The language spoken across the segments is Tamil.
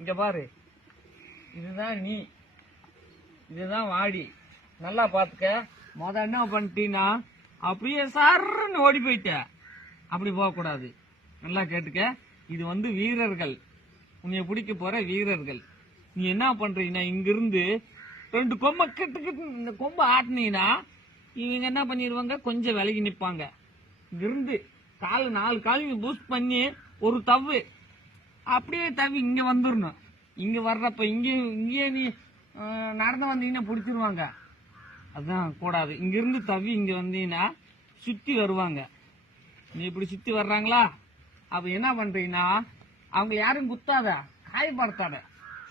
இங்க பாரு, இதுதான் நீ, இதுதான் வாடி. நல்லா பாத்துக்க. என்ன பண்ணிட்டீங்கன்னா அப்படியே சர்ன்னு ஓடி போயிட்ட. அப்படி போக கூடாது. நல்லா கேட்டுக்க. இது வீரர்கள், உன்னை பிடிக்க போற வீரர்கள். நீ என்ன பண்றீங்கன்னா இங்கிருந்து 2 கொம்பை கிட்டு இந்த கொம்பை ஆட்டினீங்கன்னா இவங்க என்ன பண்ணிடுவாங்க, கொஞ்சம் விலகி நிப்பாங்க. இங்கிருந்து 4 காலையும் பூஸ்ட் பண்ணி ஒரு தவ்வு அப்படியே தவி இங்க வந்துடணும். இங்க வர்றப்ப இங்கே நீ நடந்து வந்தீங்கன்னா பிடிச்சிருவாங்க. அதுதான் கூடாது. இங்கிருந்து தவி இங்க வந்தீங்கன்னா சுத்தி வருவாங்க. நீ இப்படி சுத்தி வர்றாங்களா, அப்ப என்ன பண்றீங்கன்னா அவங்க யாரும் குத்தாத, காயப்படுத்தாத,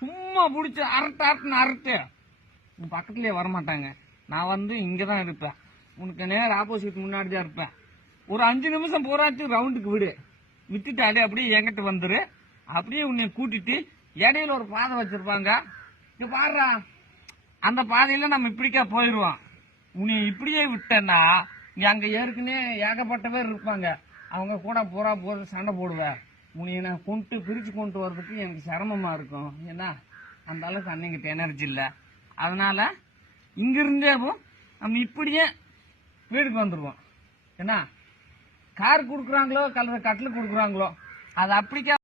சும்மா பிடிச்சி அரட்டு உன் பக்கத்துலயே வரமாட்டாங்க. நான் இங்கதான் இருப்பேன், உனக்கு நேரம் ஆப்போசிட் முன்னாடி தான் இருப்பேன். ஒரு 5 நிமிஷம் போராச்சு ரவுண்டுக்கு விடு, விட்டுட்டாலே அப்படியே என்கிட்ட வந்துரு. அப்படியே உன்னை கூட்டிட்டு இடையில ஒரு பாதை வச்சிருப்பாங்க. இங்க பாடுறா, அந்த பாதையில நம்ம இப்படிக்கா போயிடுவோம். உன்னை இப்படியே விட்டேன்னா இங்க அங்க ஏற்கனவே ஏகப்பட்ட பேர் இருப்பாங்க. அவங்க கூட போற சண்டை போடுவேன். உன்னை நான் பிரிச்சு கொண்டு வர்றதுக்கு எனக்கு சிரமமா இருக்கும். ஏன்னா அந்த அளவுக்கு அன்னைங்கிட்ட எனர்ஜி இல்லை. அதனால இங்கிருந்தே நம்ம இப்படியே வீடுக்கு வந்துருவோம். ஏன்னா கார் கொடுக்குறாங்களோ கட்டில் கொடுக்குறாங்களோ அது அப்படிக்கா